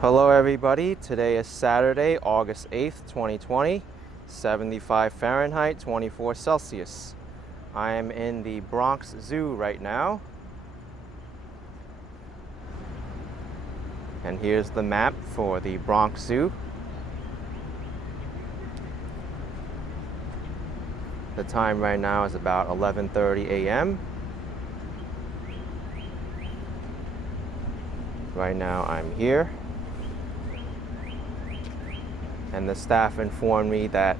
Hello everybody, today is Saturday, August 8th, 2020, 75 Fahrenheit, 24 Celsius. I am in the Bronx Zoo right now. And here's the map for the Bronx Zoo. The time right now is about 11:30 a.m. Right now I'm here. And the staff informed me that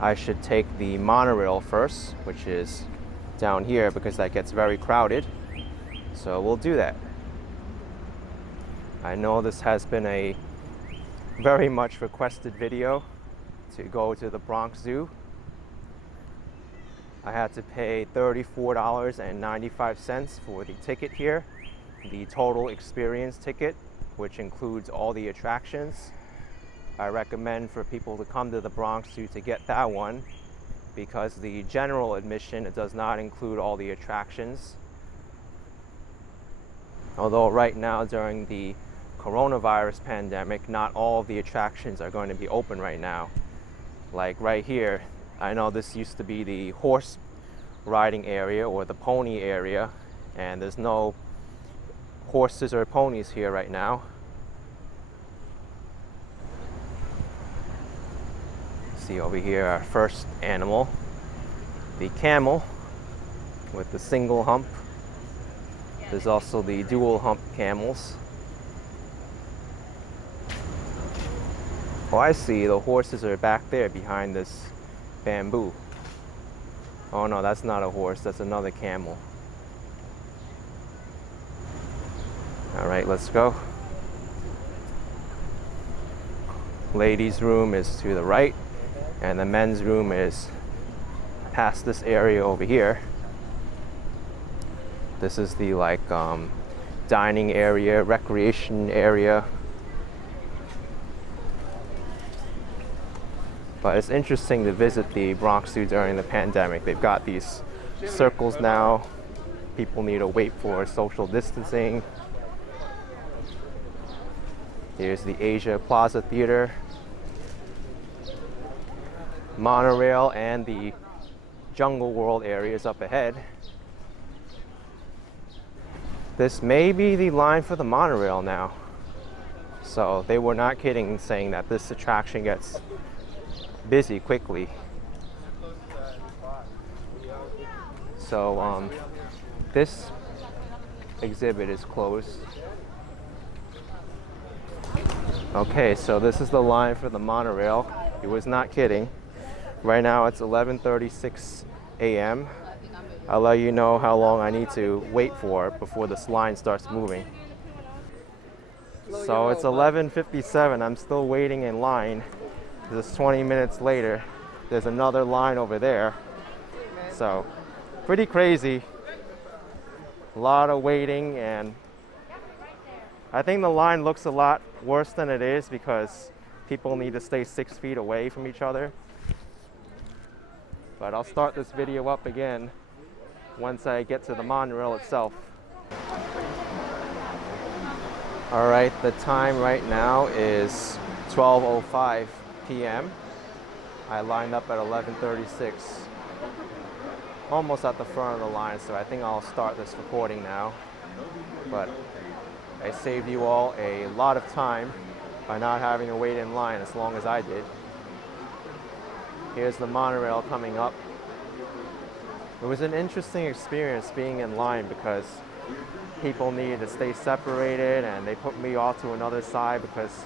I should take the monorail first, which is down here because that gets very crowded. So we'll do that. I know this has been a very much requested video to go to the Bronx Zoo. I had to pay $34.95 for the ticket here, the total experience ticket, which includes all the attractions. I recommend for people to come to the Bronx Zoo to get that one because the general admission, it does not include all the attractions. Although right now during the coronavirus pandemic, not all of the attractions are going to be open right now. Like right here, I know this used to be the horse riding area or the pony area, and there's no horses or ponies here right now. See over here our first animal, the camel with the single hump. There's also the dual hump camels. Oh, I see, the horses are back there behind this bamboo. Oh no, that's not a horse, that's another camel. All right, let's go. Ladies' room is to the right, and the men's room is past this area over here. This is the dining area, recreation area. But it's interesting to visit the Bronx Zoo during the pandemic. They've got these circles now. People need to wait for social distancing. Here's the Asia Plaza Theater, monorail, and the jungle world areas up ahead. This may be the line for the monorail now. So they were not kidding saying that this attraction gets busy quickly. So this exhibit is closed. Okay, so this is the line for the monorail. He was not kidding. Right now it's 11:36 a.m. I'll let you know how long I need to wait for before this line starts moving. So it's 11:57. I'm still waiting in line. This is 20 minutes later. There's another line over there. So pretty crazy. A lot of waiting, and I think the line looks a lot worse than it is because people need to stay 6 feet away from each other. But I'll start this video up again once I get to the monorail itself. All right, the time right now is 12:05 p.m. I lined up at 11:36, almost at the front of the line, so I think I'll start this recording now. But I saved you all a lot of time by not having to wait in line as long as I did. Here's the monorail coming up. It was an interesting experience being in line because people needed to stay separated, and they put me off to another side because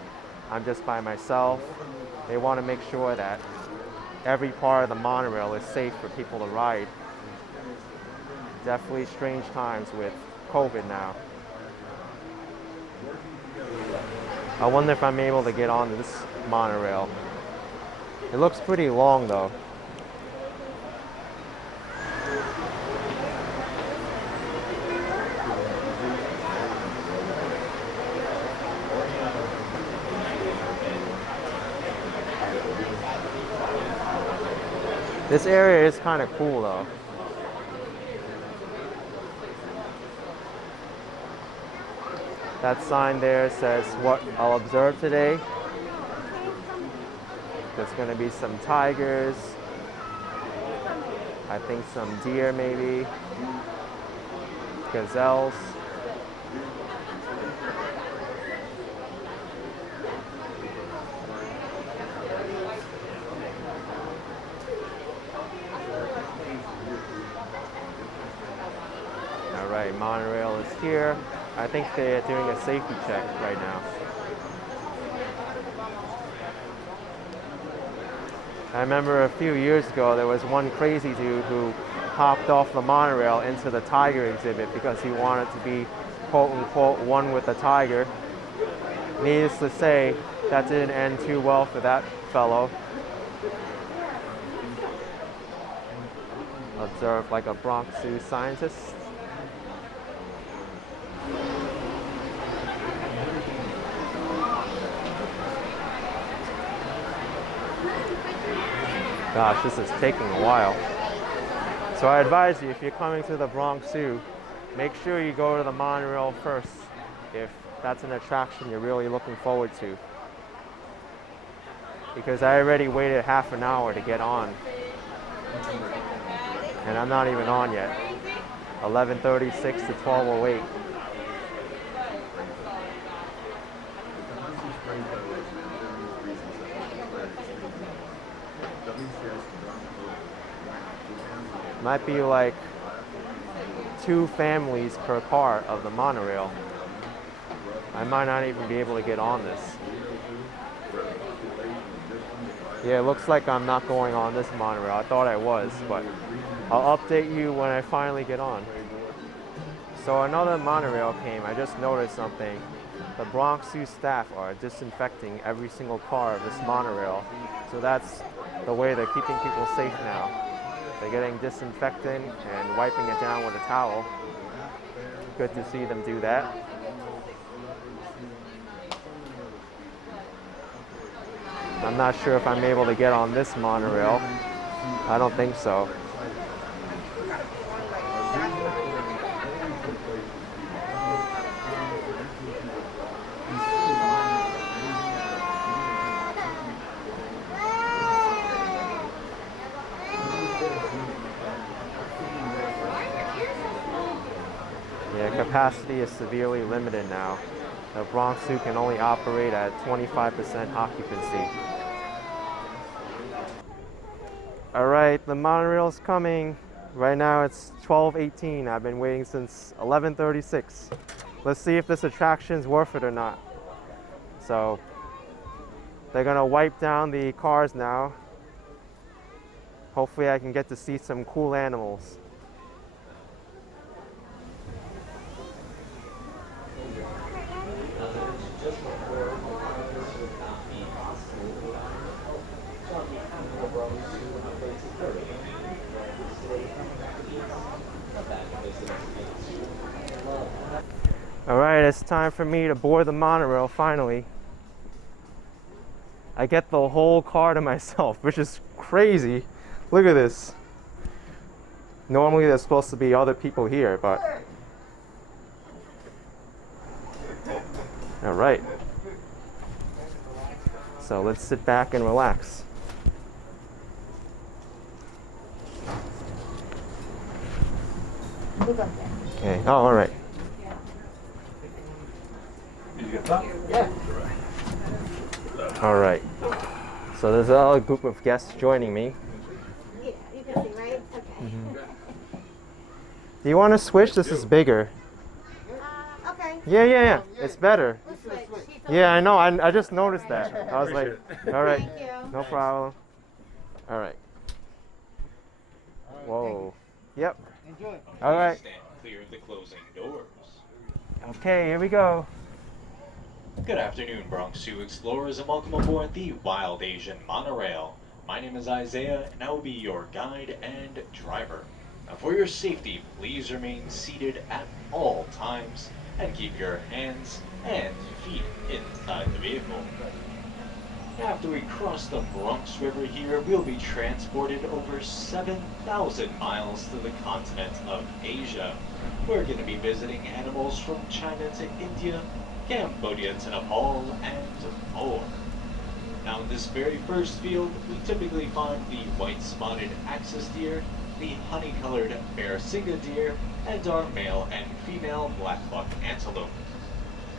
I'm just by myself. They want to make sure that every part of the monorail is safe for people to ride. Definitely strange times with COVID now. I wonder if I'm able to get onto this monorail. It looks pretty long though. This area is kind of cool though. That sign there says what I'll observe today. There's going to be some tigers. I think some deer maybe. Gazelles. All right, monorail is here. I think they're doing a safety check right now. I remember a few years ago there was one crazy dude who hopped off the monorail into the tiger exhibit because he wanted to be quote unquote one with the tiger. Needless to say, that didn't end too well for that fellow. Observed like a Bronx Zoo scientist. Gosh, this is taking a while. So I advise you, if you're coming to the Bronx Zoo, make sure you go to the monorail first if that's an attraction you're really looking forward to. Because I already waited half an hour to get on. And I'm not even on yet. 11:36 to 12:08. Might be like 2 families per car of the monorail. I might not even be able to get on this. Yeah, it looks like I'm not going on this monorail. I thought I was, but I'll update you when I finally get on. So another monorail came. I just noticed something. The Bronx Zoo staff are disinfecting every single car of this monorail. So that's the way they're keeping people safe now. They're getting disinfectant and wiping it down with a towel. Good to see them do that. I'm not sure if I'm able to get on this monorail. I don't think so. Yeah, capacity is severely limited now. The Bronx Zoo can only operate at 25% occupancy. All right, the monorail's coming. Right now it's 12:18. I've been waiting since 11:36. Let's see if this attraction's worth it or not. So they're gonna wipe down the cars now. Hopefully I can get to see some cool animals. All right, it's time for me to board the monorail finally. I get the whole car to myself, which is crazy. Look at this. Normally there's supposed to be other people here, but... All right. So let's sit back and relax. Okay, oh, all right. Did you get that? Yeah. All right. So there's a group of guests joining me. Yeah, you can see, right? Okay. Do you want to switch? This is bigger. Okay. Yeah. It's better. We'll switch. Yeah, I know. I just noticed that. I was like, all right, Thank you. no problem. All right. Whoa. Yep. Enjoy. All right. Stand clear of the closing doors. Okay, here we go. Good afternoon, Bronx Zoo explorers, and welcome aboard the Wild Asian Monorail. My name is Isaiah, and I will be your guide and driver. Now, for your safety, please remain seated at all times and keep your hands and feet inside the vehicle. After we cross the Bronx River here, we'll be transported over 7,000 miles to the continent of Asia. We're going to be visiting animals from China to India, Cambodia to Nepal, and more. Now in this very first field, we typically find the white-spotted axis deer, the honey-colored Barasingha deer, and our male and female black-buck antelope.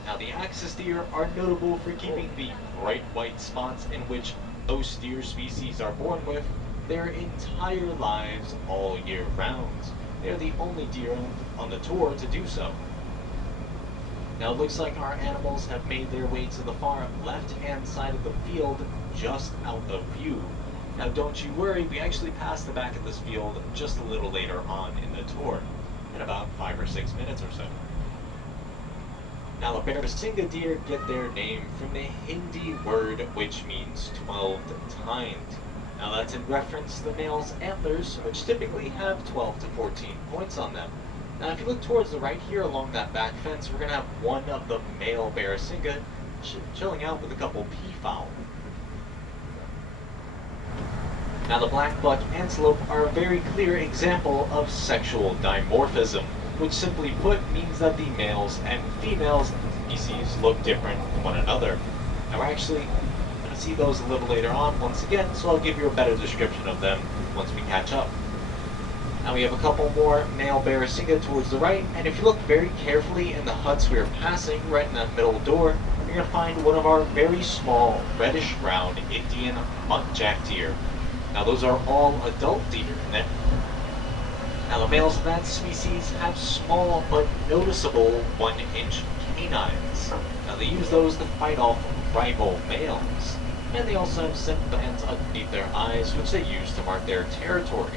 Now the axis deer are notable for keeping the bright white spots in which most deer species are born with their entire lives all year round. They are the only deer on the tour to do so. Now it looks like our animals have made their way to the far left-hand side of the field, just out of view. Now don't you worry, we actually passed the back of this field just a little later on in the tour, in about 5 or 6 minutes or so. Now the Barasingha deer get their name from the Hindi word which means 12-tined. Now that's in reference to the male's antlers, which typically have 12 to 14 points on them. Now if you look towards the right here along that back fence, we're going to have one of the male Barasingha chilling out with a couple peafowl. Now the black buck antelope are a very clear example of sexual dimorphism, which simply put means that the males and females of the species look different from one another. Now we're actually going to see those a little later on once again, so I'll give you a better description of them once we catch up. Now we have a couple more male Barasingha towards the right, and if you look very carefully in the huts we are passing, right in that middle door, you're going to find one of our very small reddish-brown Indian muntjac deer. Now those are all adult deer. Now the males of that species have small but noticeable 1-inch canines. Now they use those to fight off rival males. And they also have scent bands underneath their eyes which they use to mark their territory.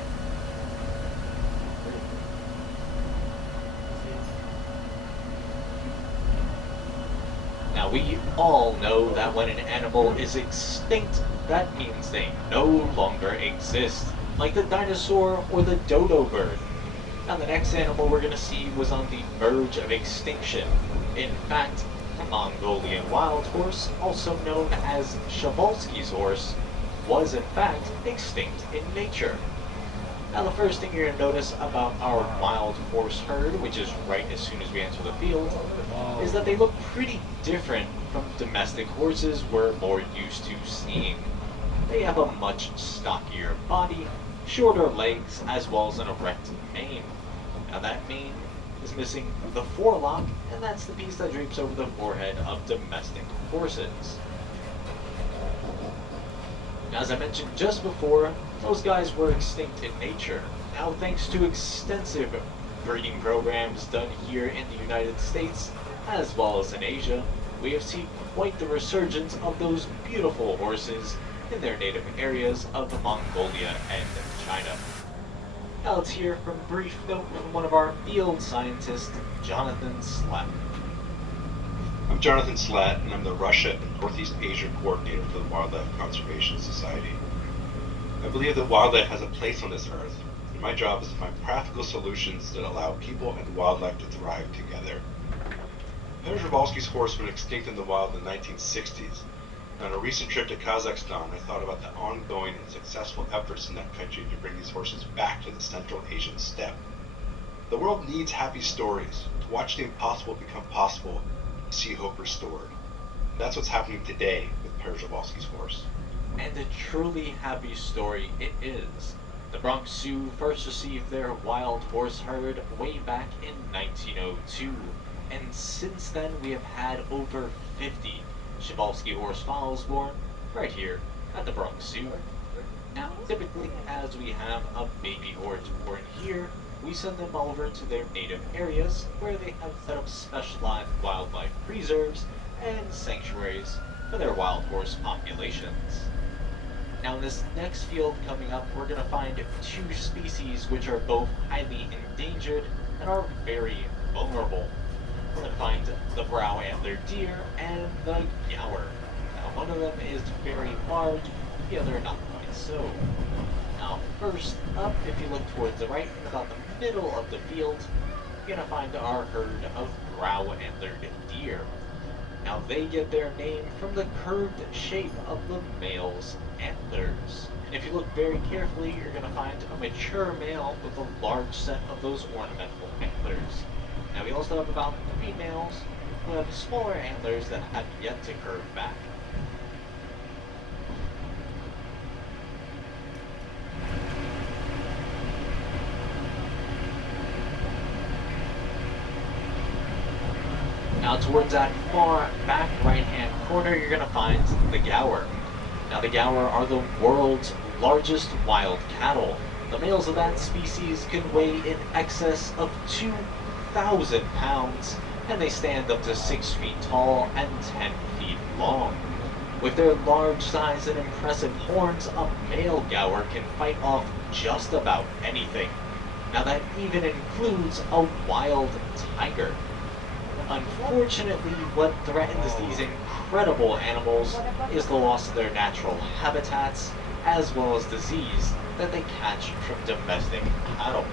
Now we all know that when an animal is extinct, that means they no longer exist, like the dinosaur or the dodo bird. Now the next animal we're going to see was on the verge of extinction. In fact, the Mongolian wild horse, also known as Przewalski's horse, was in fact extinct in nature. Now the first thing you're going to notice about our wild horse herd, which is right as soon as we enter the field, is that they look pretty different from domestic horses we're more used to seeing. They have a much stockier body, shorter legs, as well as an erect mane. Now that mane is missing the forelock, and that's the piece that drapes over the forehead of domestic horses. Now, as I mentioned just before, those guys were extinct in nature. Now, thanks to extensive breeding programs done here in the United States, as well as in Asia, we have seen quite the resurgence of those beautiful horses in their native areas of Mongolia and China. Now let's hear from a brief note from one of our field scientists, Jonathan Slatt. I'm Jonathan Slatt, and I'm the Russia and Northeast Asia coordinator for the Wildlife Conservation Society. I believe that wildlife has a place on this earth, and my job is to find practical solutions that allow people and wildlife to thrive together. Przewalski's horse went extinct in the wild in the 1960s. On a recent trip to Kazakhstan, I thought about the ongoing and successful efforts in that country to bring these horses back to the Central Asian steppe. The world needs happy stories, to watch the impossible become possible, to see hope restored. That's what's happening today with Przewalski's horse. And a truly happy story it is. The Bronx Zoo first received their wild horse herd way back in 1902, and since then we have had over 50 Przewalski horse foals born right here at the Bronx Zoo. Now, typically, as we have a baby horse born here, we send them over to their native areas where they have set up specialized wildlife preserves and sanctuaries for their wild horse populations. Now, in this next field coming up, we're going to find two species which are both highly endangered and are very vulnerable. We're going to find the brow antler deer and the yower. Now, one of them is very large, the other not quite so. Now, first up, if you look towards the right, about the middle of the field, you're going to find our herd of brow antlered deer. Now, they get their name from the curved shape of the male's antlers. And if you look very carefully, you're going to find a mature male with a large set of those ornamental antlers. Now we also consist of about 3 males who have smaller antlers that have yet to curve back. Now towards that far back right-hand corner, you're going to find the gaur. Now the gaur are the world's largest wild cattle. The males of that species can weigh in excess of 2,000 pounds, and they stand up to 6 feet tall and 10 feet long. With their large size and impressive horns, a male gaur can fight off just about anything. Now that even includes a wild tiger. Unfortunately, what threatens these incredible animals is the loss of their natural habitats, as well as disease that they catch from domestic cattle.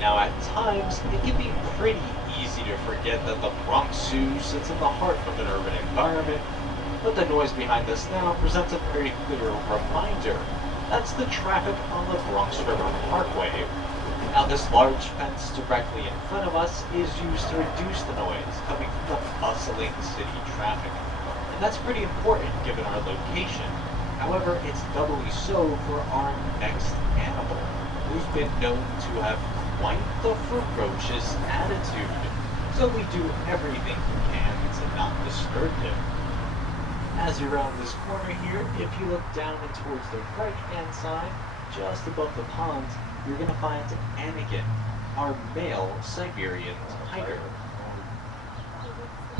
Now at times, it can be pretty easy to forget that the Bronx Zoo sits in the heart of an urban environment, but the noise behind us now presents a very clear reminder. That's the traffic on the Bronx River Parkway. Now this large fence directly in front of us is used to reduce the noise coming from the bustling city traffic. And that's pretty important given our location. However, it's doubly so for our next animal, who's been known to have quite the ferocious attitude. So we do everything we can to not disturb him. As you round this corner here, if you look down and towards the right-hand side, just above the pond, you're going to find Anakin, our male Siberian tiger.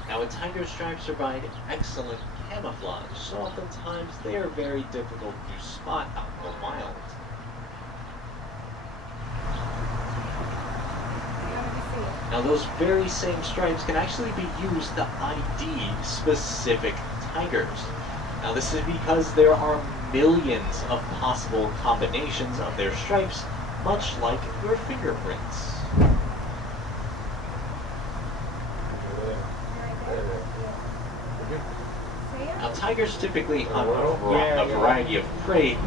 Now, a tiger's stripes provide excellent camouflage, so oftentimes they are very difficult to spot out in the wild. Now, those very same stripes can actually be used to ID specific tigers. Now this is because there are millions of possible combinations of their stripes, much like your fingerprints. Now tigers typically hunt a variety of prey,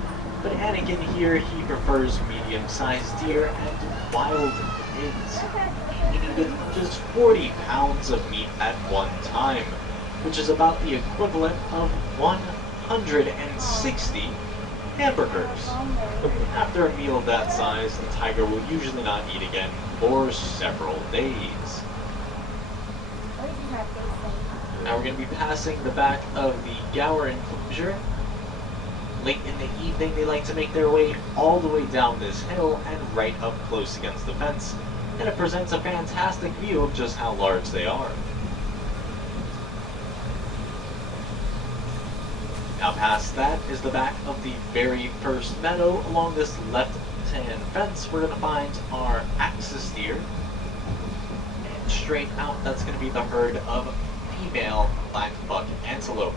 but Anakin here, he prefers medium-sized deer and wild pigs, eating just 40 pounds of meat at one time, which is about the equivalent of 160 hamburgers. After a meal of that size, the tiger will usually not eat again for several days. Now we're going to be passing the back of the gaur enclosure. Late in the evening, they like to make their way all the way down this hill and right up close against the fence, and it presents a fantastic view of just how large they are. Now past that is the back of the very first meadow. Along this left-hand fence, we're going to find our axis deer. And straight out, that's going to be the herd of female black buck antelope.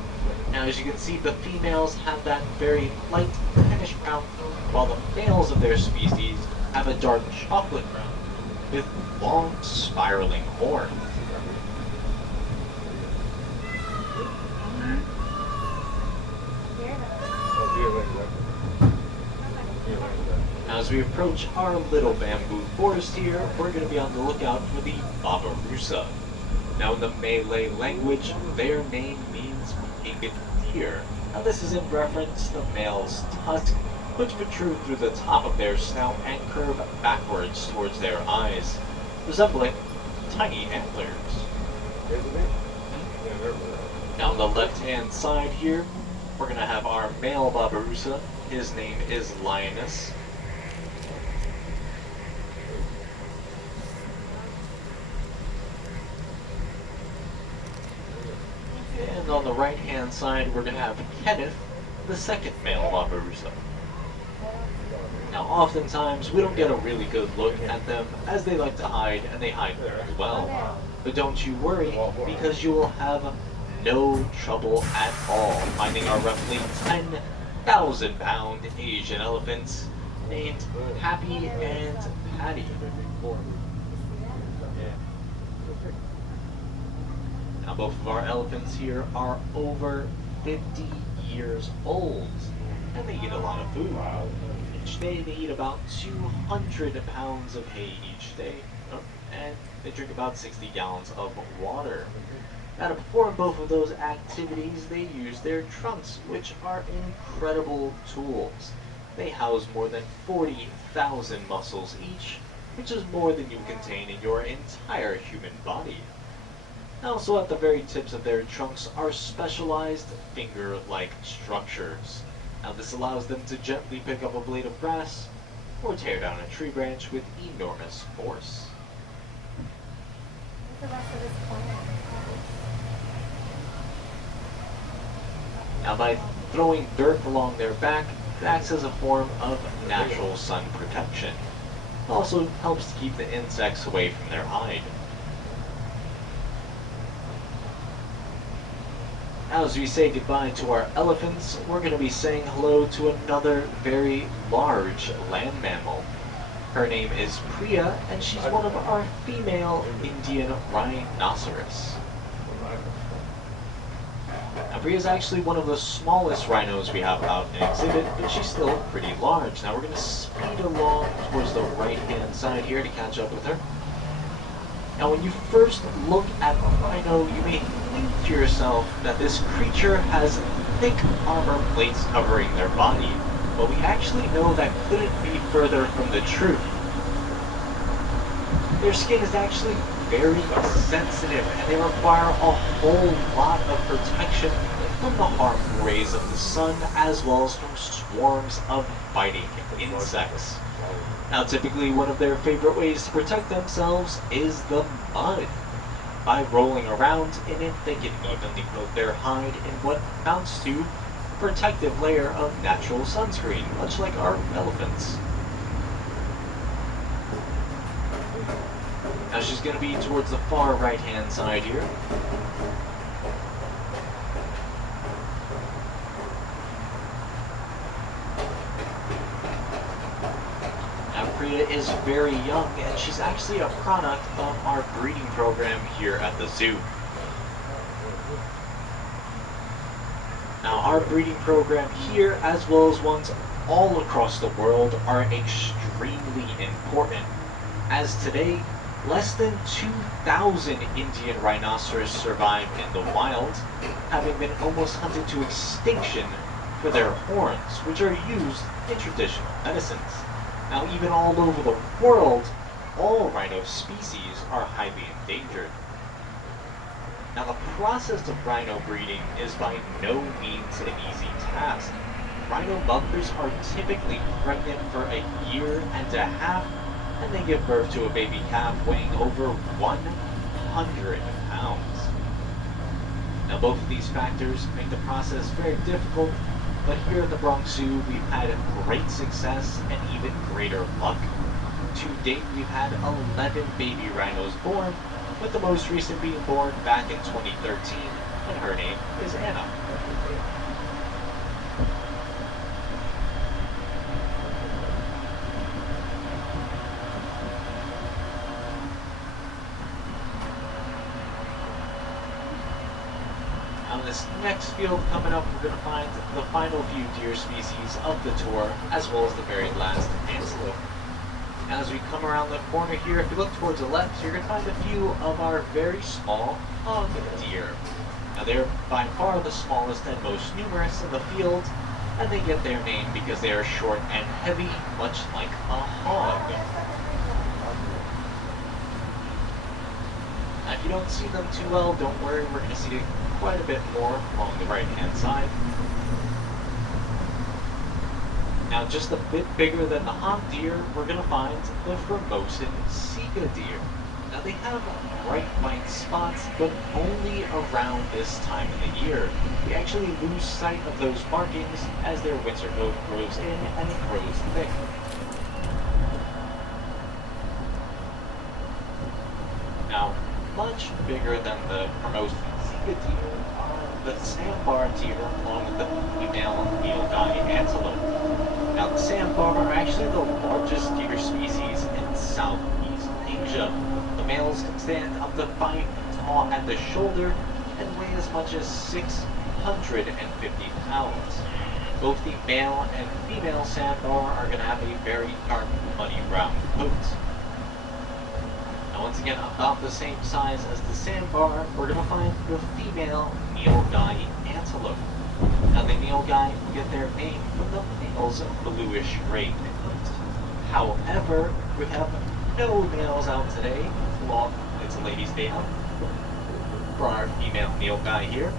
Now as you can see, the females have that very light pinkish brown, while the males of their species have a dark chocolate brown with long spiraling horns. Now as we approach our little bamboo forest here, we're going to be on the lookout for the baboon. Now in the Malay language, their name means painted deer. Now this is in reference to the male's tusks, which protrude through the top of their snout and curve backwards towards their eyes, resembling tiny antlers. Now on the left-hand side here, we're going to have our male baboon. His name is Lioness. And on the right-hand side, we're going to have Kenneth, the second male baboon. Now, oftentimes, we don't get a really good look at them, as they like to hide, and they hide very well. But don't you worry, because you will have no trouble at all finding our roughly 10,000-pound Asian elephants named Happy and Patty. Now both of our elephants here are over 50 years old. and they eat a lot of food. Each day they eat about 200 pounds of hay each day, and they drink about 60 gallons of water. Now, to perform both of those activities, they use their trunks, which are incredible tools. They house more than 40,000 muscles each, which is more than you contain in your entire human body. Also, at the very tips of their trunks are specialized finger-like structures. Now, this allows them to gently pick up a blade of grass or tear down a tree branch with enormous force. What's the rest of this plant? Now, by throwing dirt along their back, it acts as a form of natural sun protection. It also helps to keep the insects away from their hide. Now, as we say goodbye to our elephants, we're going to be saying hello to another very large land mammal. Her name is Priya, and she's one of our female Indian rhinoceros. Now, Priya is actually one of the smallest rhinos we have out in exhibit, but she's still pretty large. Now, we're going to speed along towards the right-hand side here to catch up with her. Now, when you first look at a rhino, you may think to yourself that this creature has thick armor plates covering their body, but we actually know that couldn't be further from the truth. Their skin is actually very sensitive, and they require a whole lot of protection from the harmful rays of the sun, as well as from swarms of biting insects. Now, typically one of their favorite ways to protect themselves is the mud. By rolling around in it, they can evenly coat their hide in what amounts to a protective layer of natural sunscreen, much like our elephants. Now, she's going to be towards the far right-hand side here. Priya is very young, and she's actually a product of our breeding program here at the zoo. Now, our breeding program here, as well as ones all across the world, are extremely important, as today, less than 2,000 Indian rhinoceros survive in the wild, having been almost hunted to extinction for their horns, which are used in traditional medicines. Now, even all over the world, all rhino species are highly endangered. Now, the process of rhino breeding is by no means an easy task. Rhino mothers are typically pregnant for a year and a half, and they give birth to a baby calf weighing over 100 pounds. Now, both of these factors make the process very difficult, but here at the Bronx Zoo, we've had great success and even greater luck. To date, we've had 11 baby rhinos born, with the most recent being born back in 2013, and her name is Anna. On this next field coming up, we're going to find the final few deer species of the tour, as well as the very last antelope. As we come around the corner here, if you look towards the left, you're going to find a few of our very small hog deer. Now, they're by far the smallest and most numerous in the field, and they get their name because they are short and heavy, much like a hog. Now, if you don't see them too well, don't worry, we're going to see quite a bit more along the right-hand side. Now, just a bit bigger than the hog deer, we're going to find the Formosan Sika deer. Now, they have bright white spots, but only around this time of the year. We actually lose sight of those markings as their winter coat grows in and it grows thick. Now, much bigger than the Formosan Sika deer are the sambar deer, along with the female nilgai antelope. Now, the sambar are actually the largest deer species in Southeast Asia. The males can stand up to 5 feet tall at the shoulder and weigh as much as 650 pounds. Both the male and female sandbar are going to have a very dark, muddy brown coat. Now once again, about the same size as the sandbar, we're going to find the female nilgai antelope. Now the nilgai get their name from the male's bluish gray coat. However, we have no males out today. Well, it's a ladies' day out for our female nilgai here.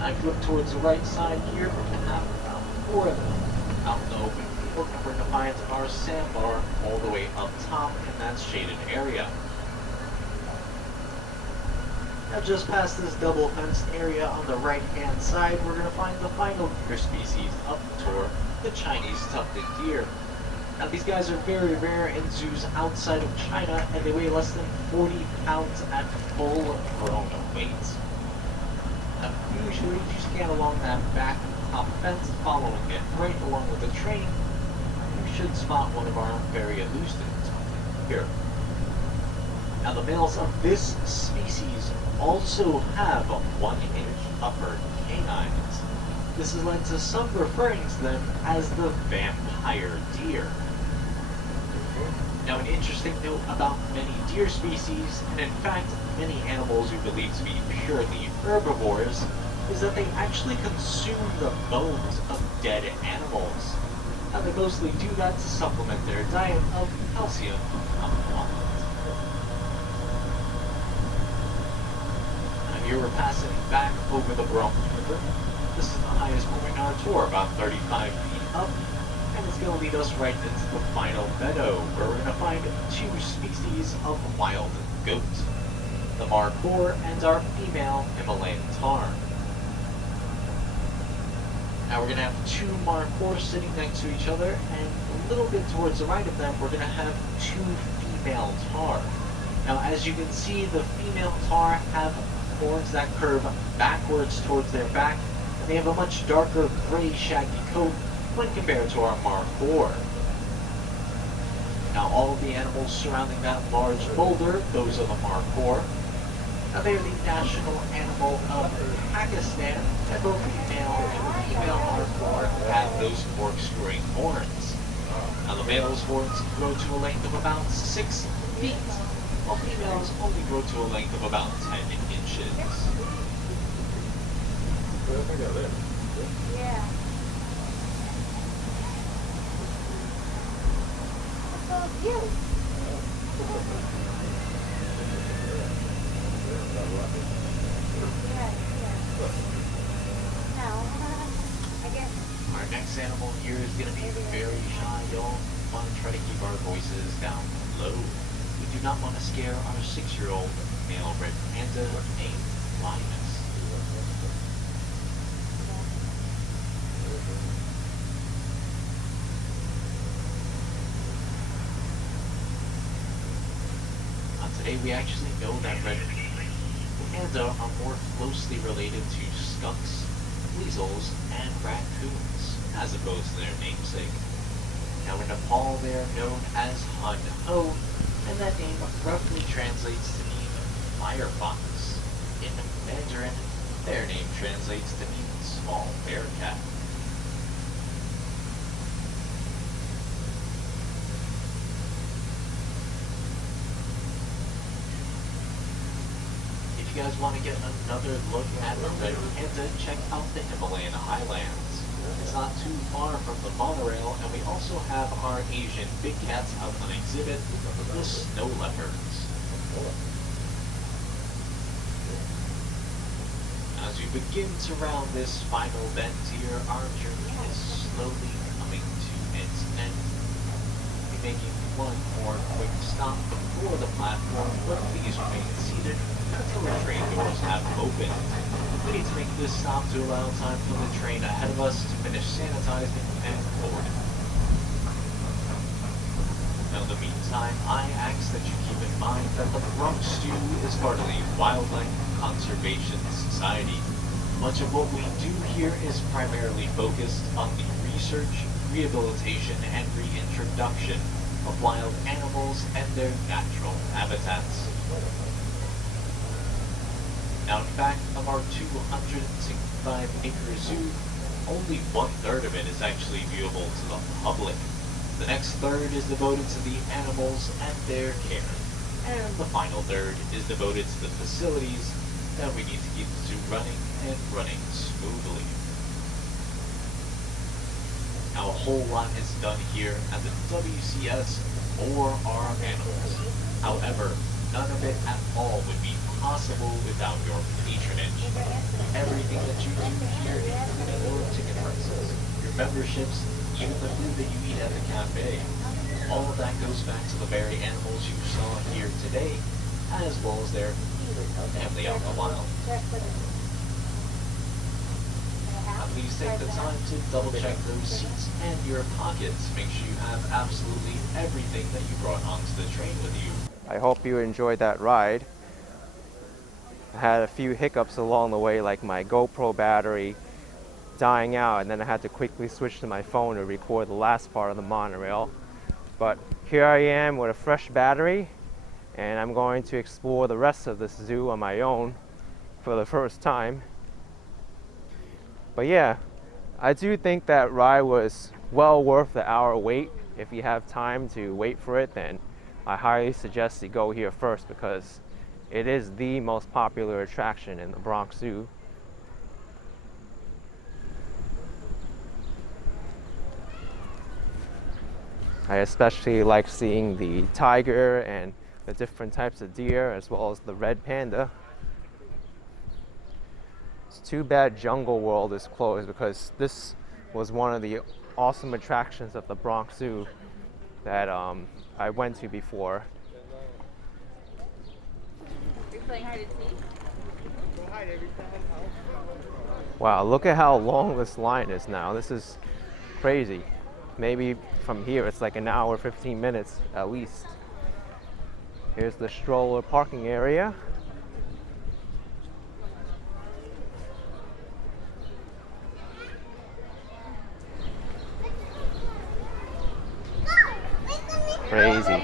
I flip towards the right side here, we're going to have about 4 of them out in the open field, and we're going to find our sandbar all the way up top in that shaded area. Now just past this double fenced area on the right hand side, we're going to find the final deer species of the tour, the Chinese tufted deer. Now these guys are very rare in zoos outside of China, and they weigh less than 40 pounds at full grown weight. Usually, if you scan along that back top fence, following it right along with the train, you should spot one of our very elusive here. Now, the males of this species also have 1-inch upper canines. This has led to some referring to them as the vampire deer. Now, an interesting note about many deer species, and in fact many animals we believe to be purely herbivores, is that they actually consume the bones of dead animals. Now they mostly do that to supplement their diet of calcium and Now here we're passing back over the Bronx River. This is the highest point in our tour, about 35 feet up. And it's going to lead us right into the final meadow, where we're going to find 2 species of wild goat, the markhor and our female Himalayan tahr. Now we're going to have 2 markhor sitting next to each other, and a little bit towards the right of them, we're going to have 2 female tahr. Now as you can see, the female tahr have horns that curve backwards towards their back, and they have a much darker gray shaggy coat when compared to our markhor. Now all of the animals surrounding that large boulder, those are the markhor. Now they are the national animal of Pakistan, and both the male and female markhor have those corkscrewing horns. Now the male's horns grow to a length of about 6 feet, while females only grow to a length of about 10 inches. Yeah. So cute. No, I guess. Our next animal here is going to be very shy, y'all. We want to try to keep our voices down low. We do not want to scare our 6-year-old male red panda named Linus. Today we actually know that red panda are more closely related to skunks, weasels, and raccoons, as opposed to their namesake. Now in Nepal they are known as Hun Ho, and that name roughly translates to mean firefox. In Mandarin, their name translates to mean small bear cat. If you guys want to get another look at the red panda, check out the Himalayan Highlands. It's not too far from the monorail, and we also have our Asian big cats out on exhibit, the snow leopards. As we begin to round this final bend here, our journey is slowly coming to its end. We'll be making one more quick stop before the platform, but please remain seated until the train doors have opened. We need to make this stop to allow time for the train ahead of us to finish sanitizing and boarding. Now in the meantime, I ask that you keep in mind that the Bronx Zoo is part of the Wildlife Conservation Society. Much of what we do here is primarily focused on the research, rehabilitation, and reintroduction of wild animals and their natural habitats. Now, in fact, of our 265-acre zoo, only 1/3 of it is actually viewable to the public. The next third is devoted to the animals and their care. And the final third is devoted to the facilities that we need to keep the zoo running and running smoothly. Now a whole lot is done here at the WCS for our animals. However, none of it at all would be possible without your patronage. Everything that you do here, including your ticket prices, your memberships, even the food that you eat at the cafe, all of that goes back to the very animals you saw here today, as well as their family out in the wild. Please take the time to double check those seats and your pockets. Make sure you have absolutely everything that you brought onto the train with you. I hope you enjoyed that ride. I had a few hiccups along the way, like my GoPro battery dying out, and then I had to quickly switch to my phone to record the last part of the monorail. But here I am with a fresh battery, and I'm going to explore the rest of this zoo on my own for the first time. But yeah, I do think that ride was well worth the hour wait. If you have time to wait for it, then I highly suggest you go here first, because it is the most popular attraction in the Bronx Zoo. I especially like seeing the tiger and the different types of deer, as well as the red panda. It's too bad Jungle World is closed, because this was one of the awesome attractions of the Bronx Zoo that I went to before. You're playing hide and seek? Wow, look at how long this line is now. This is crazy. Maybe from here it's like an hour, 15 minutes at least. Here's the stroller parking area. Crazy.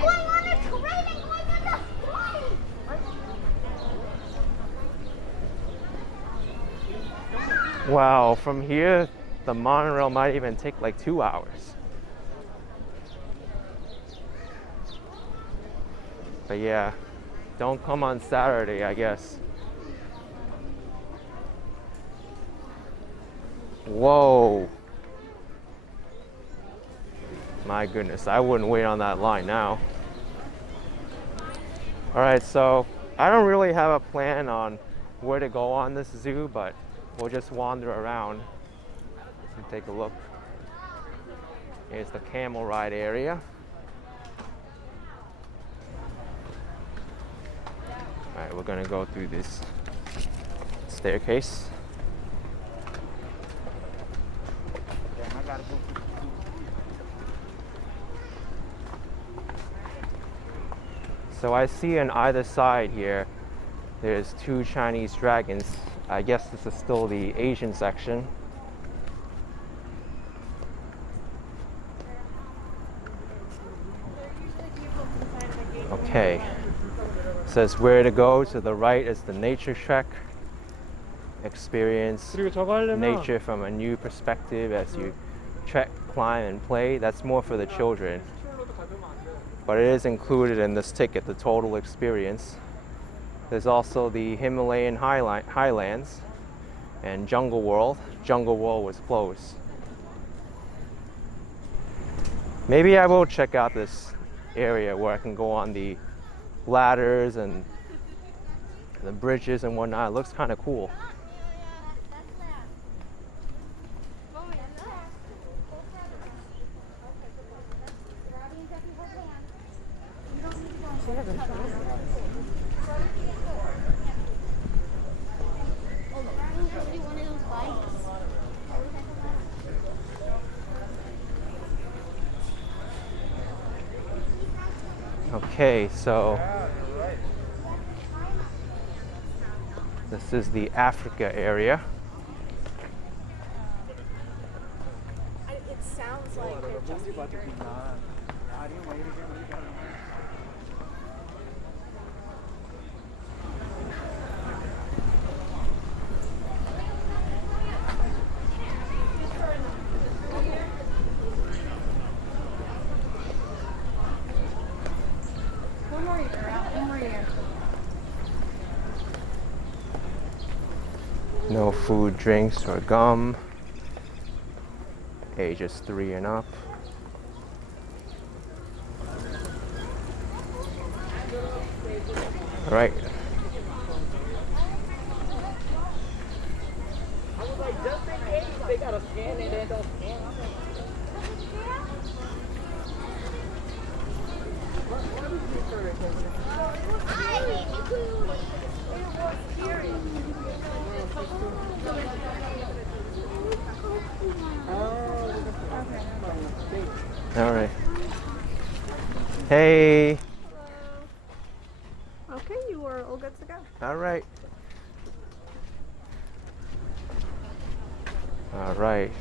Wow, from here the monorail might even take like 2 hours. But yeah, don't come on Saturday, I guess. Whoa. My goodness, I wouldn't wait on that line now. All right, so I don't really have a plan on where to go on this zoo, but we'll just wander around and take a look. Here's the camel ride area. All right, we're gonna go through this staircase. So I see on either side here, there's 2 Chinese dragons. I guess this is still the Asian section. Okay. It says where to go. To the right is the nature trek. Experience nature from a new perspective as you trek, climb, and play. That's more for the children. But it is included in this ticket, the total experience. There's also the Himalayan Highlands and Jungle World. Jungle World was closed. Maybe I will check out this area where I can go on the ladders and the bridges and whatnot. It looks kind of cool. Okay, so this is the Africa area. It sounds like they're just eager. food, drinks, or gum. Ages 3 and up. All right. I was like, just in case they gotta scan it and don't scan. All right. Hey. Hello. Okay, you are all good to go. All right. All right.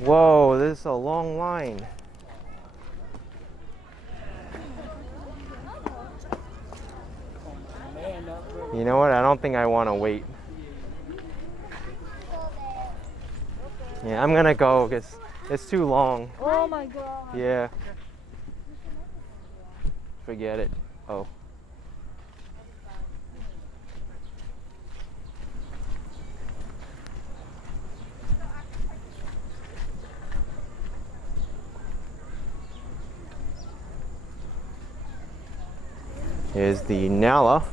Whoa, this is a long line. You know what? I don't think I want to wait. Yeah, I'm gonna go because it's too long. Oh my god. Yeah. Forget it. Oh. Here's the Nala.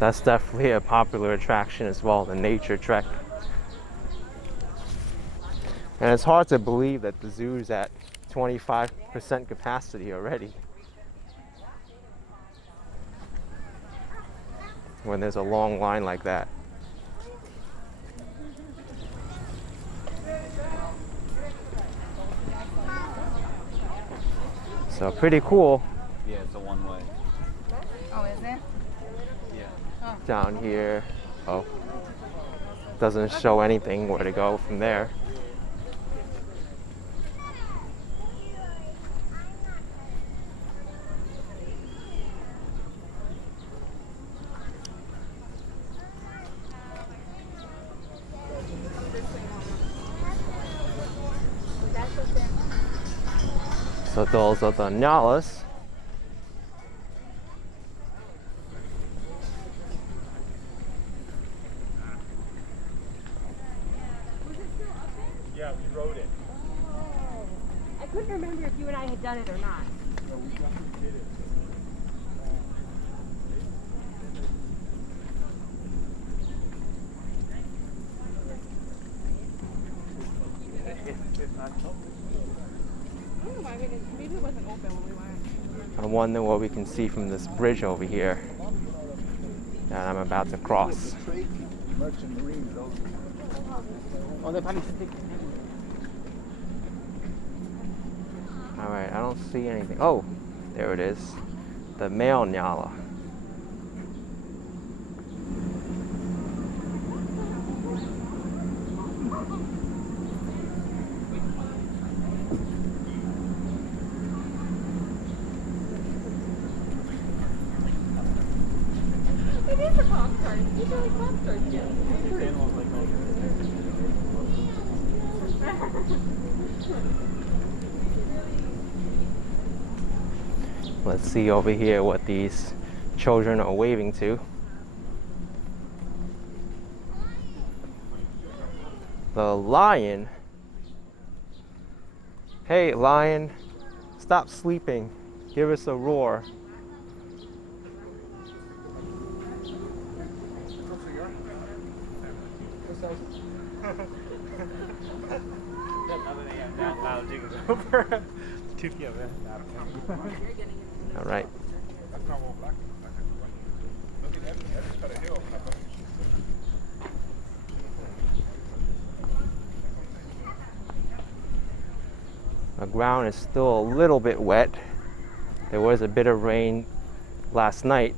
That's definitely a popular attraction as well, the nature trek. And it's hard to believe that the zoo's at 25% capacity already, when there's a long line like that. So pretty cool. Yeah, it's a one-way. Oh, is it? Yeah. Down here. Oh, doesn't show anything where to go from there. So those are the Nalas. Yeah, we rode it. I couldn't remember if you and I had done it or not. No, we definitely did it. It's not open. Oh, I mean, maybe it wasn't open when we went. I wonder what we can see from this bridge over here that I'm about to cross. Merchant Marine those. Oh, they're probably sticking. All right, I don't see anything. Oh, there it is. The male Nyala. It is a pop tart. These are like pop tarts. Yeah. Let's see over here what these children are waving to. The lion. Hey, lion, stop sleeping. Give us a roar. All right. The ground is still a little bit wet. There was a bit of rain last night.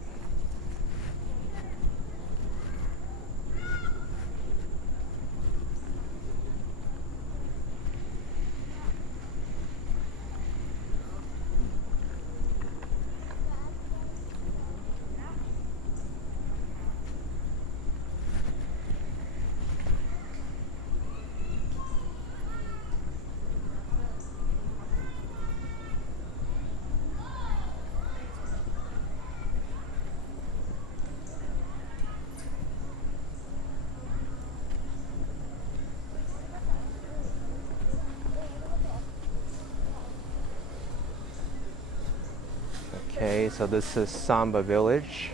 Okay, so this is Somba Village.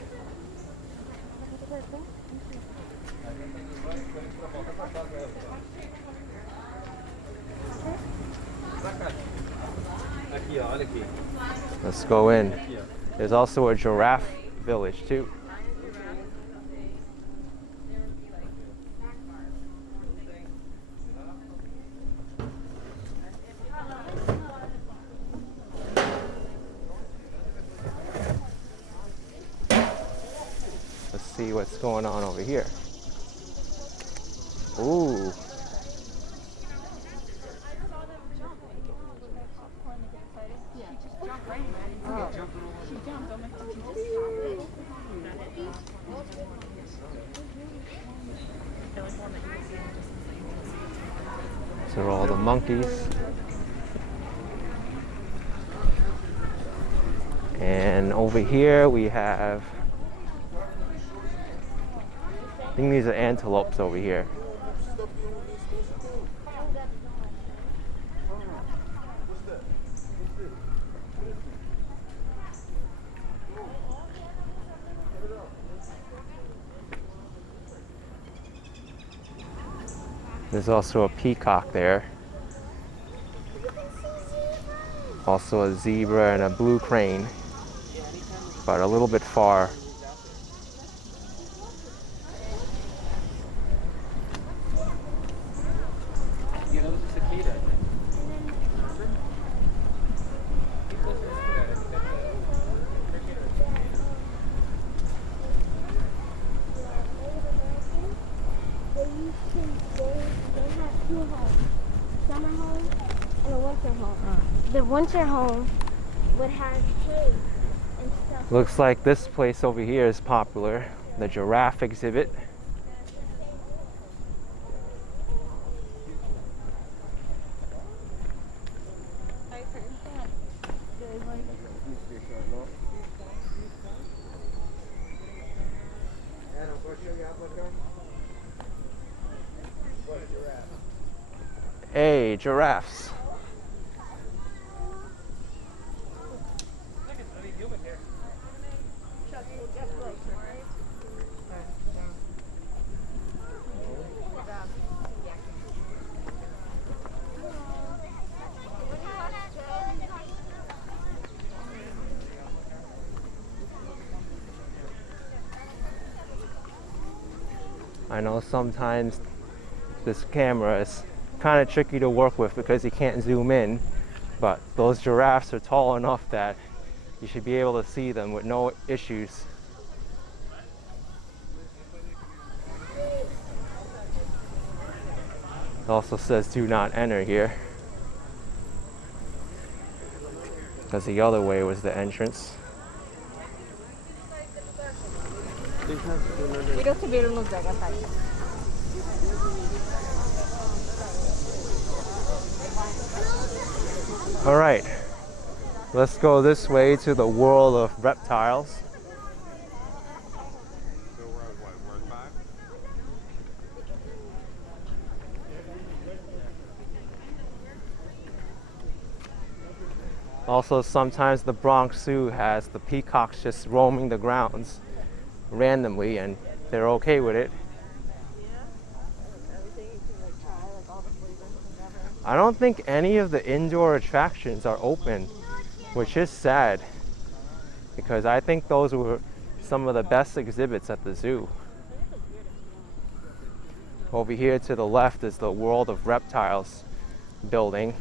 Let's go in. There's also a giraffe village too. Let's see what's going on over here. Ooh. These are all the monkeys. And over here we have, I think these are antelopes over here. There's also a peacock there. Also a zebra and a blue crane, but a little bit far. The winter home would have hay and stuff. Looks like this place over here is popular, the giraffe exhibit. Hey, giraffes. I know sometimes this camera is kind of tricky to work with because you can't zoom in, but those giraffes are tall enough that you should be able to see them with no issues. It also says do not enter here, because the other way was the entrance. All right, let's go this way to the world of reptiles. Also, sometimes the Bronx Zoo has the peacocks just roaming the grounds randomly, and they're okay with it. I don't think any of the indoor attractions are open, which is sad, because I think those were some of the best exhibits at the zoo. Over here to the left is the World of Reptiles building.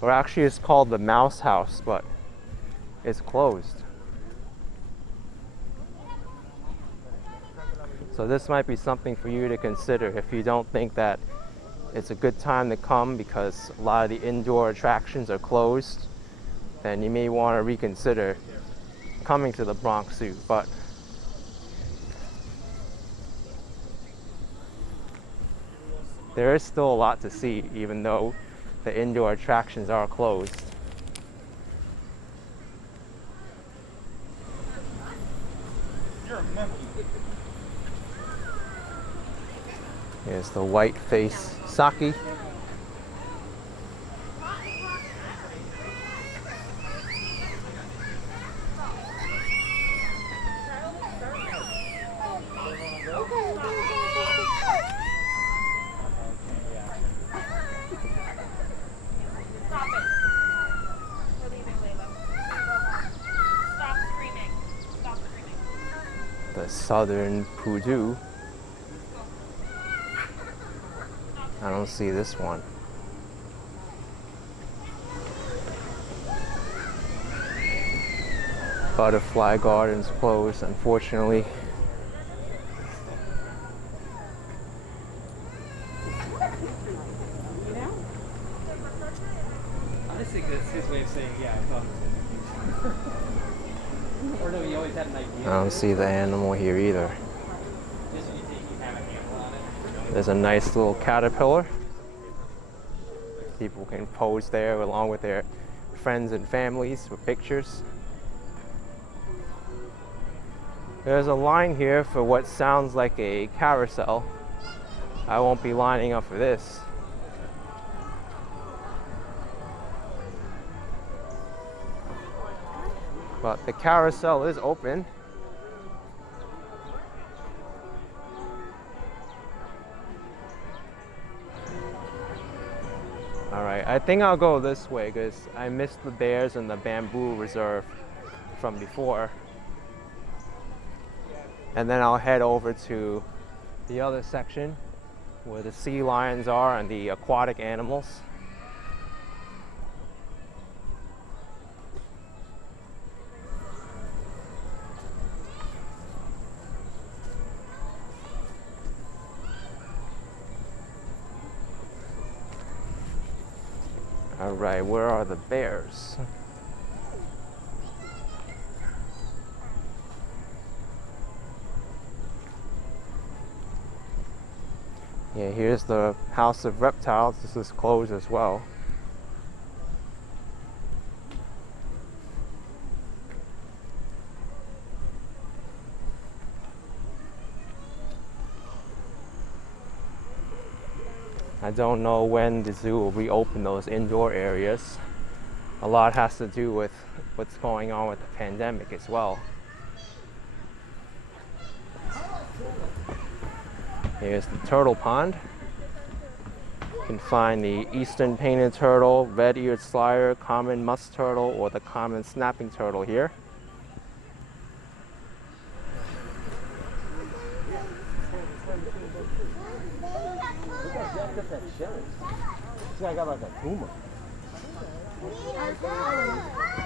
Or actually it's called the Mouse House, but it's closed. So this might be something for you to consider if you don't think that it's a good time to come because a lot of the indoor attractions are closed. Then you may want to reconsider coming to the Bronx Zoo. But there is still a lot to see, even though the indoor attractions are closed. Here's the white face saki. the southern Pudu. I don't see this one. Butterfly Gardens closed, unfortunately. I think that's his way of saying, yeah, I thought it was going to be. Or no, he always had an idea. I don't see the animal here either. Just when you think you have a handle on it. There's a nice little caterpillar. People can pose there along with their friends and families for pictures. There's a line here for what sounds like a carousel. I won't be lining up for this. But the carousel is open. Alright, I think I'll go this way because I missed the bears and the bamboo reserve from before. And then I'll head over to the other section where the sea lions are and the aquatic animals. All right, where are the bears? Yeah, here's the House of Reptiles. This is closed as well. I don't know when the zoo will reopen those indoor areas. A lot has to do with what's going on with the pandemic as well. Here's the turtle pond. You can find the eastern painted turtle, red-eared slider, common musk turtle, or the common snapping turtle here. This guy got like a tumor.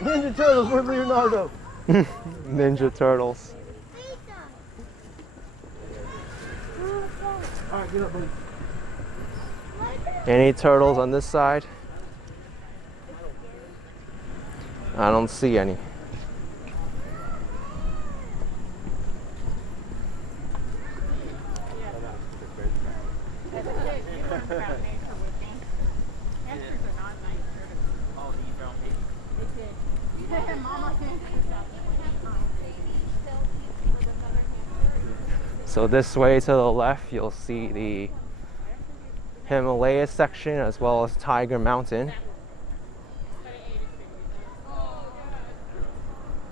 Ninja Turtles, where's Leonardo? Ninja turtles. Alright, get up, buddy. Any turtles on this side? I don't see any. So this way to the left, you'll see the Himalaya section as well as Tiger Mountain.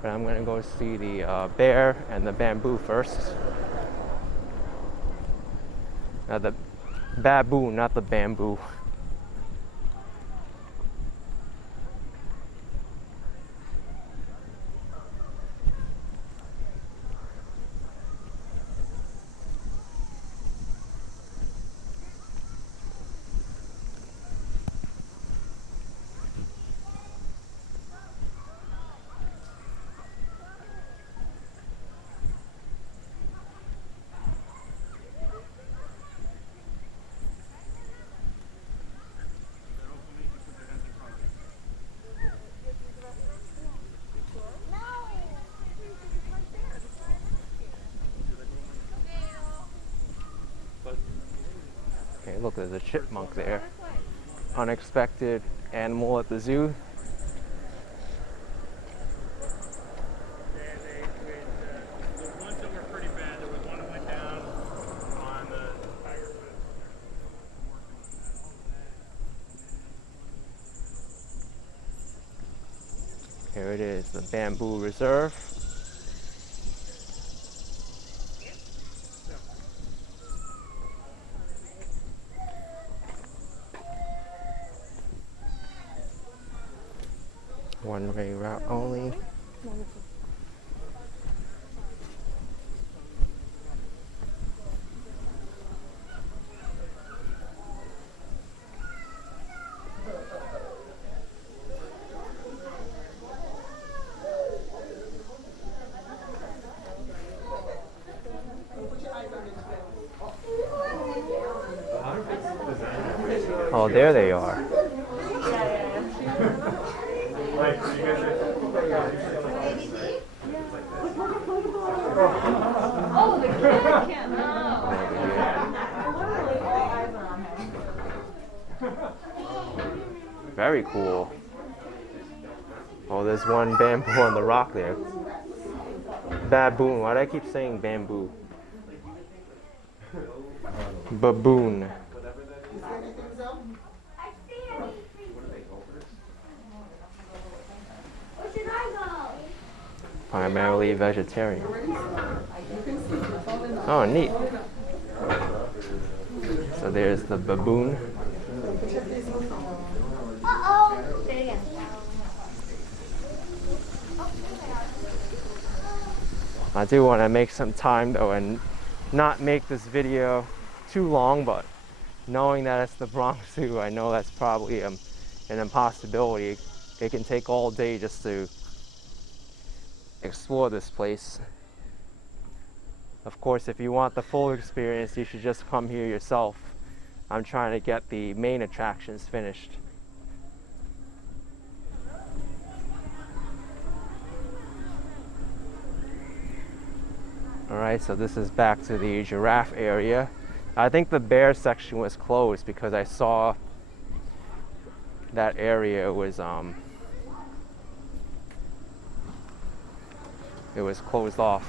But I'm gonna go see the bear and the bamboo first. The baboon, not the bamboo. Okay, look, there's a chipmunk there. Unexpected animal at the zoo. The ones that were pretty bad, there was one that went down on the tiger foot. Here it is, the Bamboo Reserve. One-way route only. Oh, there they are. Oh, the kid can't know. Very cool. Oh, there's one bamboo on the rock there. Baboon. Why do I keep saying bamboo? Baboon. Primarily vegetarian. Oh, neat. So there's the baboon. I do want to make some time though and not make this video too long, but knowing that it's the Bronx Zoo, I know that's probably an impossibility. It can take all day just to explore this place. Of course, if you want the full experience, you should just come here yourself. I'm trying to get the main attractions finished. Alright, so this is back to the giraffe area. I think the bear section was closed because I saw that area was it was closed off.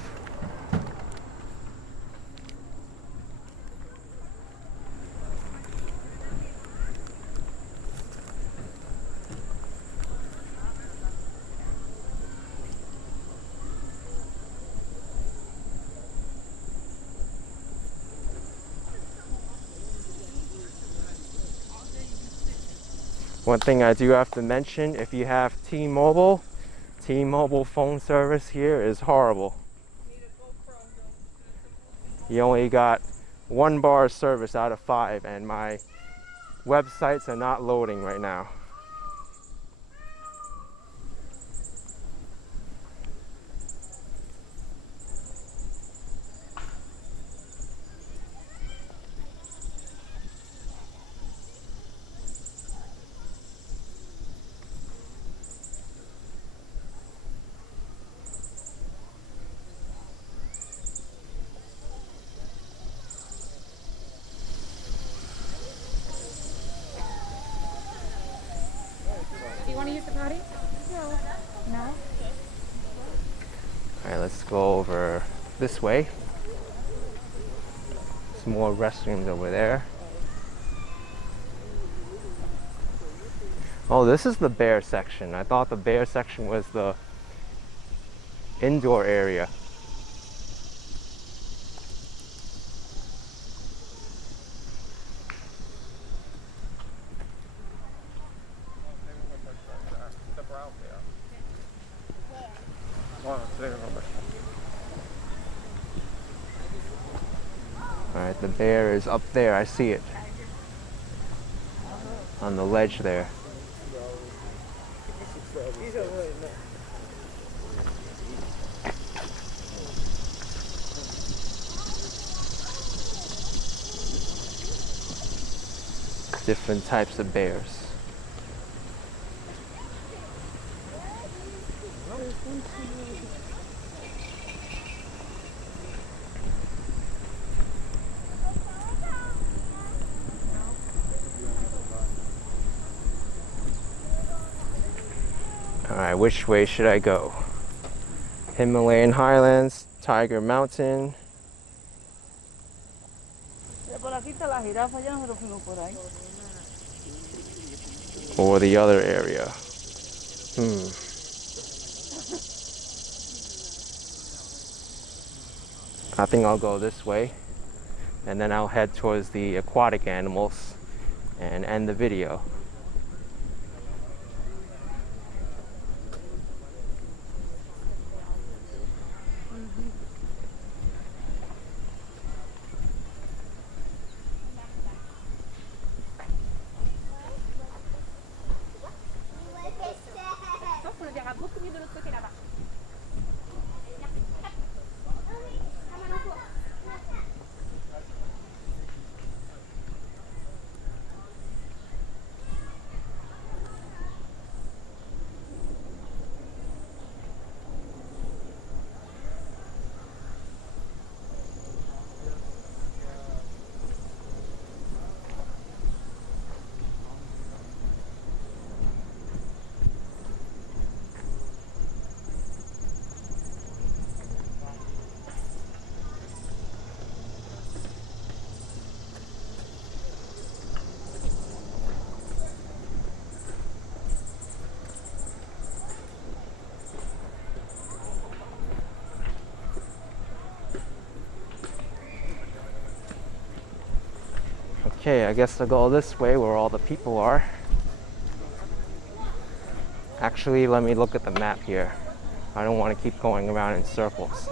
One thing I do have to mention, if you have T-Mobile phone service here is horrible. You only got 1 bar service out of 5, and my websites are not loading right now. Do you want to use the potty? No. No? Alright, let's go over this way. Some more restrooms over there. Oh, this is the bear section. I thought the bear section was the indoor area. Alright, the bear is up there. I see it. On the ledge there. Different types of bears. Alright, which way should I go? Himalayan Highlands, Tiger Mountain, or the other area? I think I'll go this way, and then I'll head towards the aquatic animals and end the video. Okay, I guess I'll go this way where all the people are. Actually, let me look at the map here. I don't want to keep going around in circles.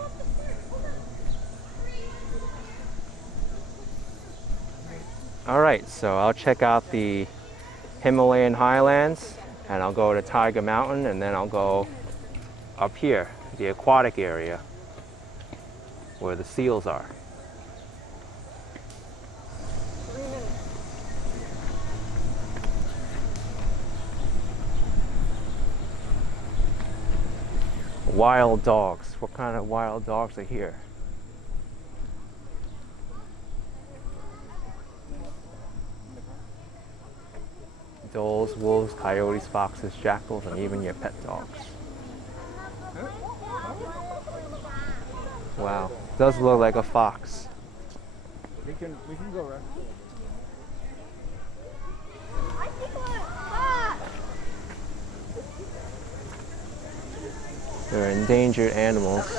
Alright, so I'll check out the Himalayan Highlands, and I'll go to Tiger Mountain, and then I'll go up here, the aquatic area, where the seals are. Wild dogs. What kind of wild dogs are here? Does, wolves, coyotes, foxes, jackals, and even your pet dogs. Wow, does look like a fox. We can go right. They're endangered animals.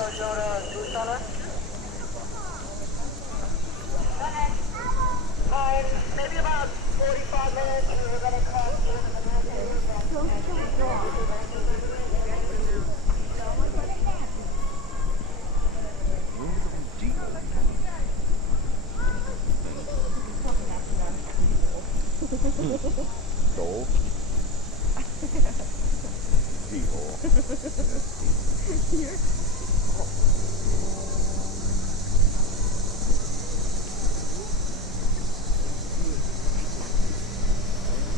Maybe about 45 minutes and we're going to cross Dole.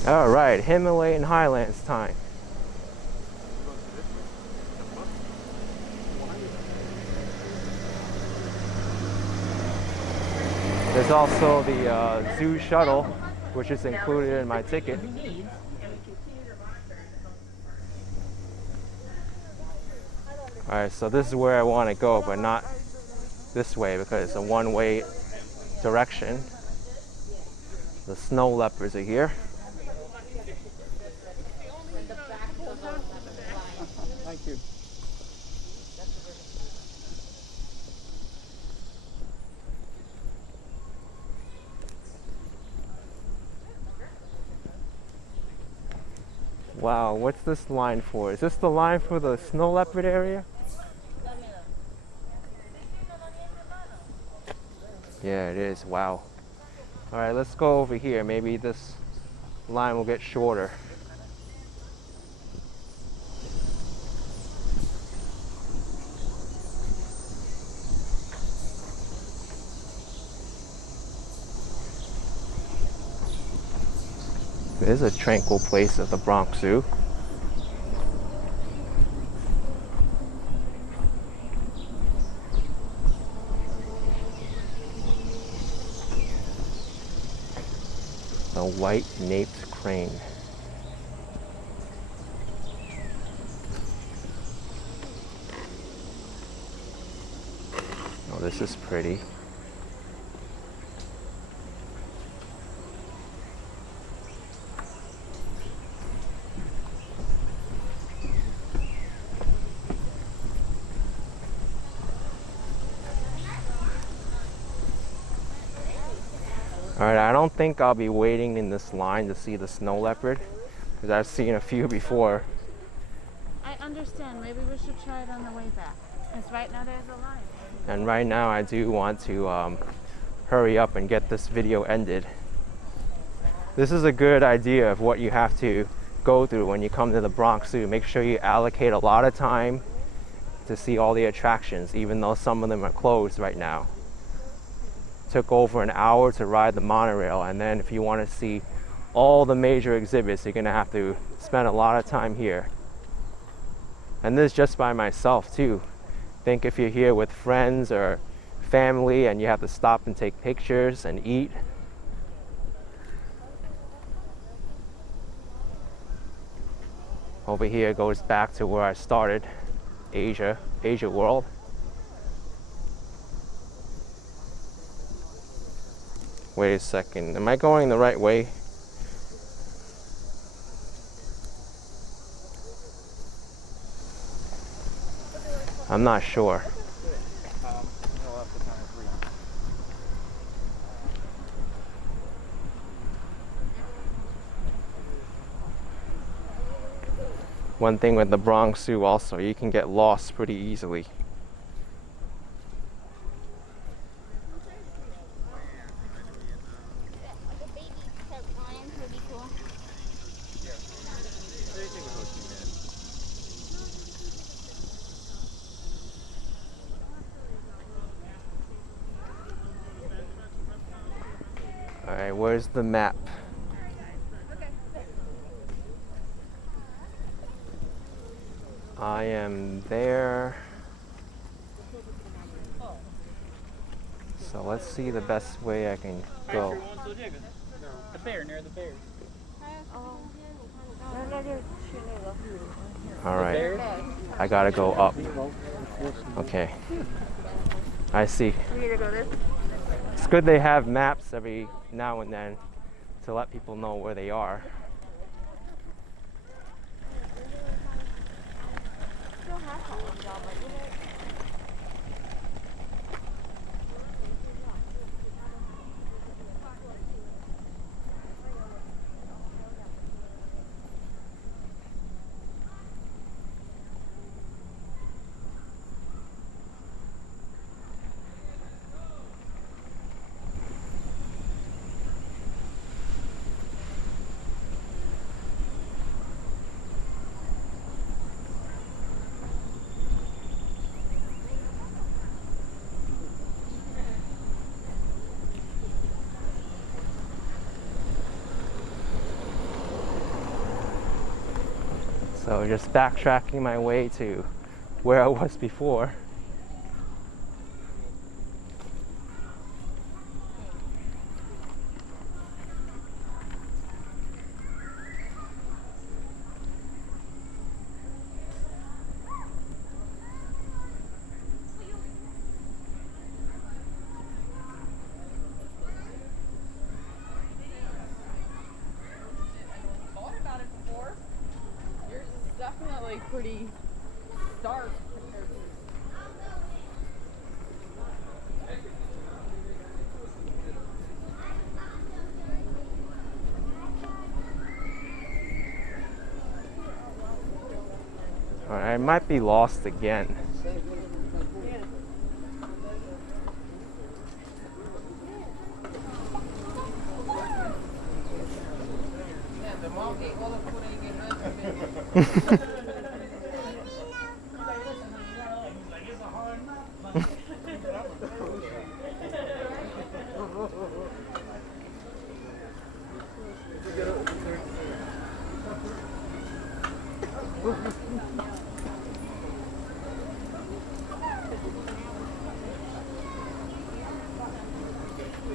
All right, Himalayan Highlands time. There's also the zoo shuttle, which is included in my ticket. All right, so this is where I want to go, but not this way because it's a one-way direction. The snow leopards are here. Thank you. Wow, what's this line for? Is this the line for the snow leopard area? Yeah, it is. Wow. All right, let's go over here. Maybe this line will get shorter. There's a tranquil place at the Bronx Zoo. The white-naped crane. Oh, this is pretty. Alright, I don't think I'll be waiting in this line to see the snow leopard, because I've seen a few before. I understand. Maybe we should try it on the way back, because right now there's a line. And right now I do want to hurry up and get this video ended. This is a good idea of what you have to go through when you come to the Bronx Zoo. Make sure you allocate a lot of time to see all the attractions, even though some of them are closed right now. Took over an hour to ride the monorail, and then if you want to see all the major exhibits, you're gonna have to spend a lot of time here. And this is just by myself too. Think if you're here with friends or family and you have to stop and take pictures and eat. Over here goes back to where I started, Asia World. Wait a second, am I going the right way? I'm not sure. one thing with the Bronx Zoo also, you can get lost pretty easily. The baby pet lions would be cool. Alright, where's the map? I am there. So let's see the best way I can go. The bear, near the bear. Alright, I gotta go up. Okay, I see. It's good they have maps every now and then to let people know where they are. So just backtracking my way to where I was before. Definitely pretty dark compared to I might be lost again.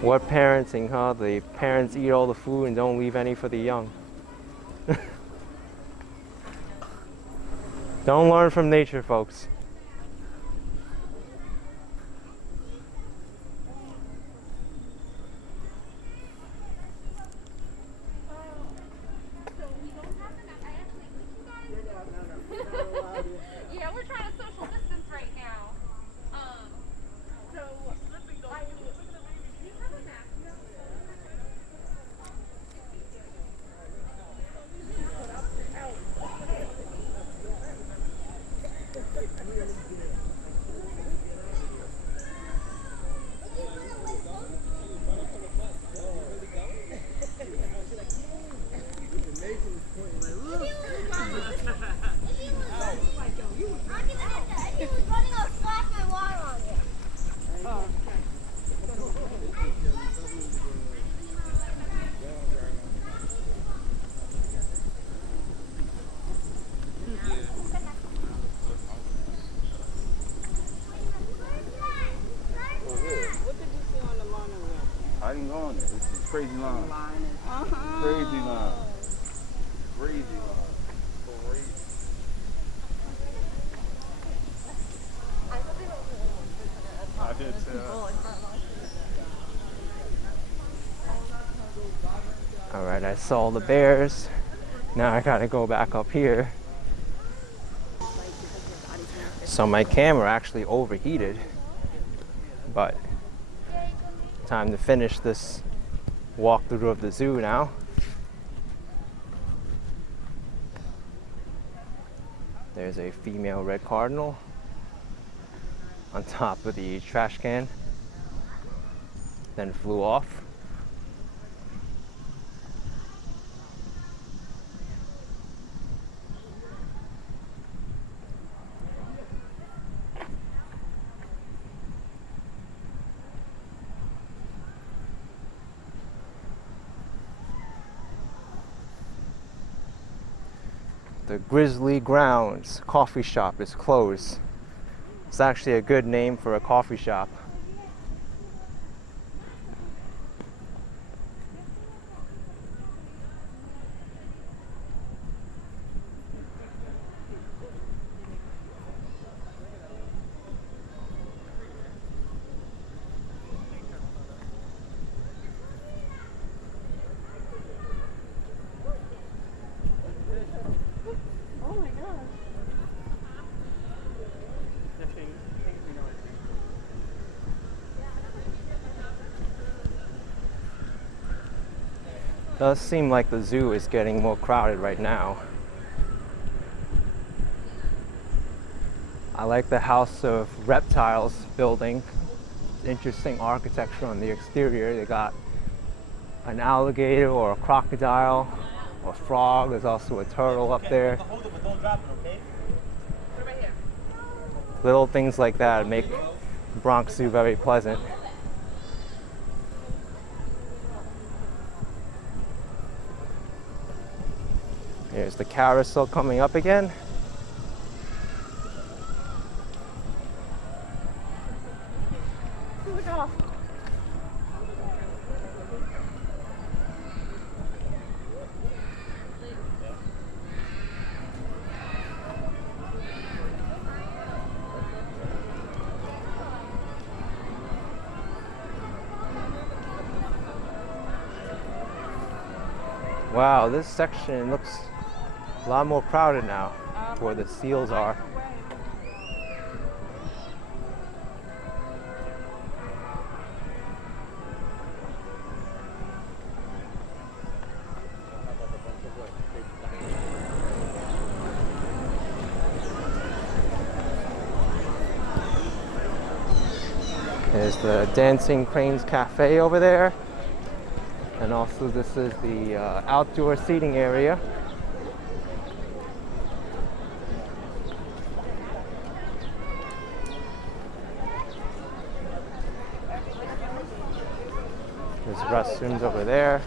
What parenting, huh? The parents eat all the food and don't leave any for the young. Don't learn from nature, folks. Yeah, we're trying to social distance right now. I didn't go on there. This is crazy line. Crazy line. Crazy line. Crazy. I did too. Alright, I saw the bears. Now I gotta go back up here. So my camera actually overheated, but time to finish this walkthrough of the zoo now. There's a female red cardinal on top of the trash can, then flew off. The Grizzly Grounds coffee shop is closed. It's actually a good name for a coffee shop. Does seem like the zoo is getting more crowded right now. I like the House of Reptiles building. Interesting architecture on the exterior. They got an alligator or a crocodile or a frog. There's also a turtle up there. Little things like that make Bronx Zoo very pleasant. Here's the carousel coming up again. Wow, this section looks a lot more crowded now, where the seals are. There's the Dancing Cranes Cafe over there. And also this is the outdoor seating area. There's restrooms over there.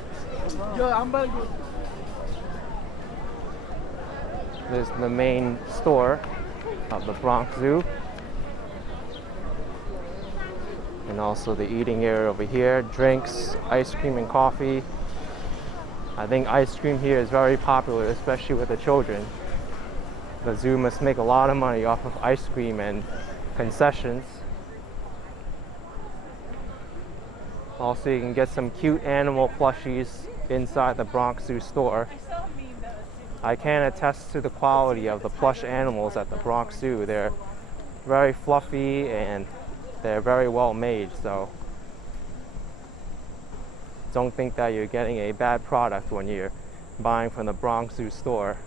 There's the main store of the Bronx Zoo. And also the eating area over here, drinks, ice cream and coffee. I think ice cream here is very popular, especially with the children. The zoo must make a lot of money off of ice cream and concessions. Also, you can get some cute animal plushies inside the Bronx Zoo store. I can attest to the quality of the plush animals at the Bronx Zoo. They're very fluffy and they're very well made, so don't think that you're getting a bad product when you're buying from the Bronx Zoo store.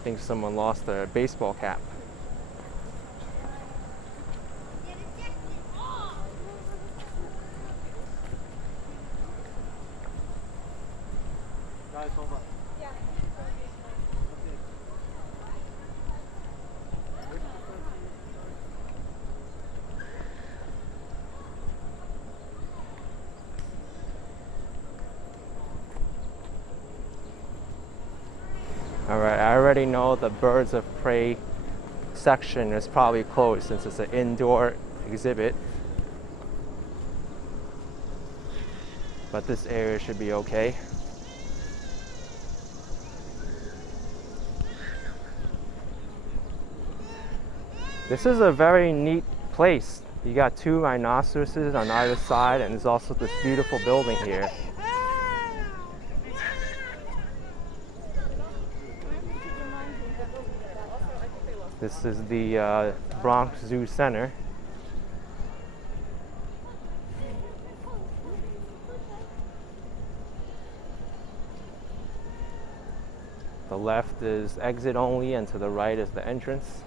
I think someone lost their baseball cap. Alright, I already know the birds of prey section is probably closed since it's an indoor exhibit. But this area should be okay. This is a very neat place. You got 2 rhinoceroses on either side, and there's also this beautiful building here. This is the Bronx Zoo Center. The left is exit only, and to the right is the entrance.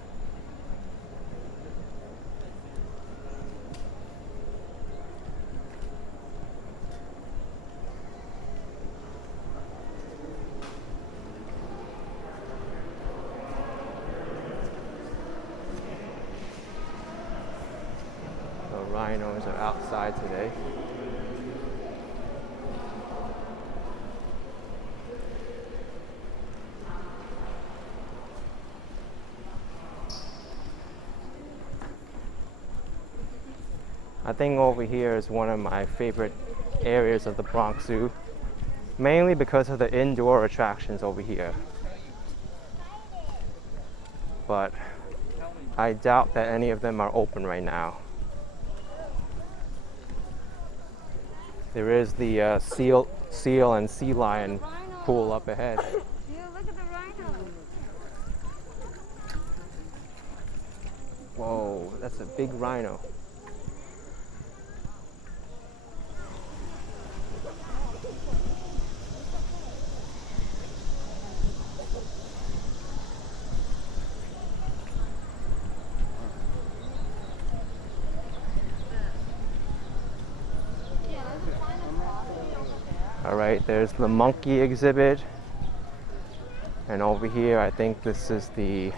The rhinos are outside today. I think over here is one of my favorite areas of the Bronx Zoo, mainly because of the indoor attractions over here. But I doubt that any of them are open right now. There is the seal and sea lion pool up ahead. Yeah, look at the rhino. Whoa, that's a big rhino. All right, there's the monkey exhibit. And over here, I think this is the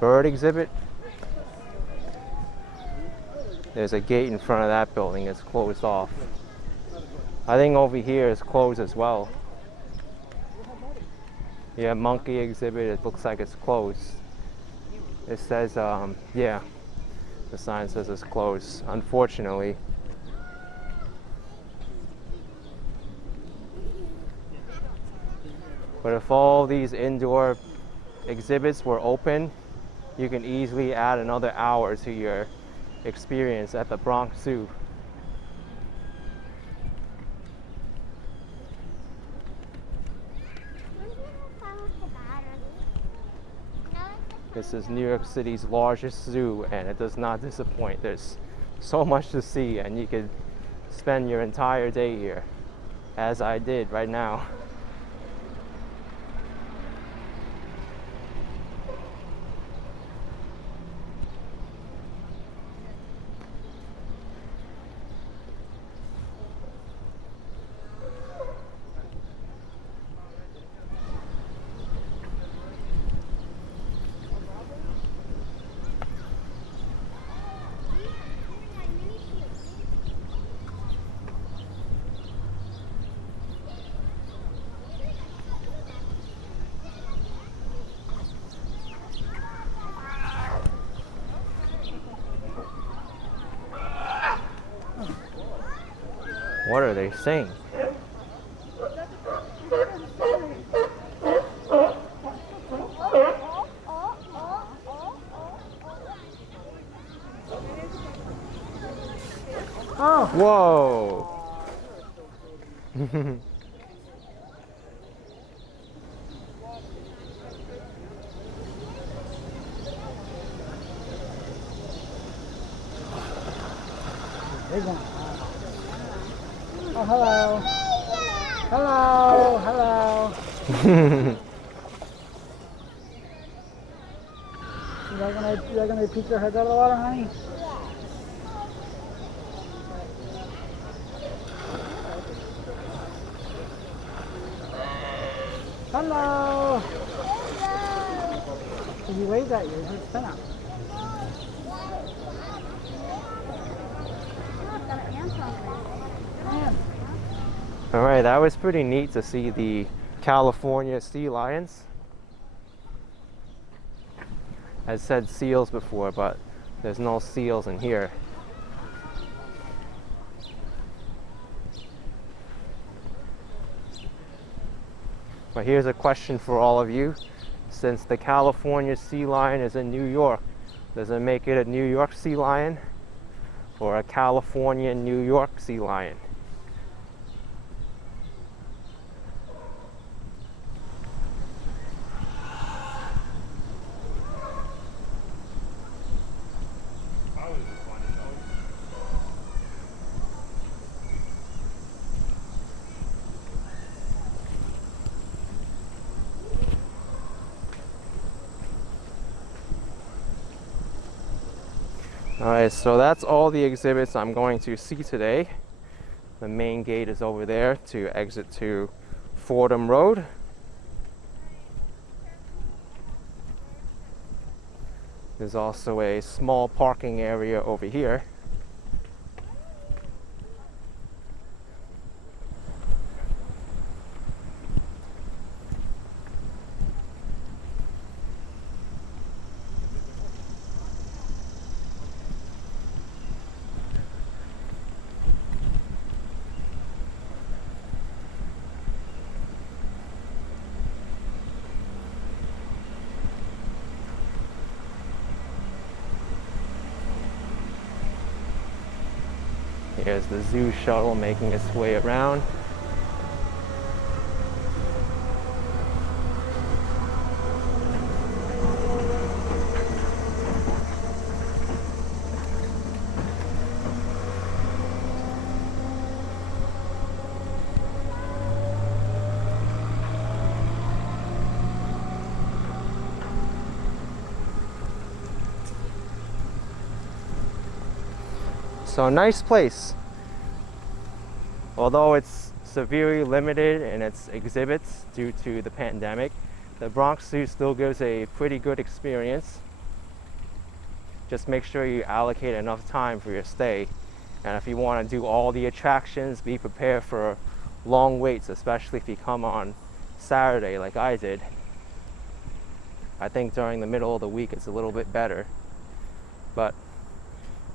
bird exhibit. There's a gate in front of that building. It's closed off. I think over here is closed as well. Yeah, monkey exhibit. It looks like it's closed. It says, yeah, the sign says it's closed, unfortunately. But if all these indoor exhibits were open, you can easily add another hour to your experience at the Bronx Zoo. This is New York City's largest zoo, and it does not disappoint. There's so much to see, and you could spend your entire day here, as I did right now. What are they saying? Oh! Whoa! Big one. Oh, hello. Hello, hello. You gonna peek your head out of the water, honey? Hello. Did you wave at you? It hurts down. All right, that was pretty neat to see the California sea lions. I said seals before, but there's no seals in here. But here's a question for all of you. Since the California sea lion is in New York, does it make it a New York sea lion or a California New York sea lion? Alright, so that's all the exhibits I'm going to see today. The main gate is over there to exit to Fordham Road. There's also a small parking area over here. Here's the zoo shuttle making its way around. So, nice place. Although it's severely limited in its exhibits due to the pandemic, the Bronx Zoo still gives a pretty good experience. Just make sure you allocate enough time for your stay. And if you want to do all the attractions, be prepared for long waits, especially if you come on Saturday like I did. I think during the middle of the week it's a little bit better. But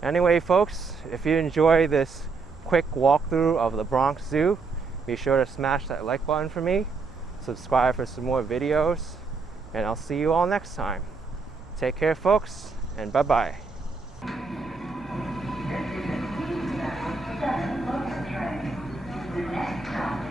anyway, folks, if you enjoy this quick walkthrough of the Bronx Zoo, be sure to smash that like button for me, subscribe for some more videos, and I'll see you all next time. Take care, folks, and bye-bye. The next stop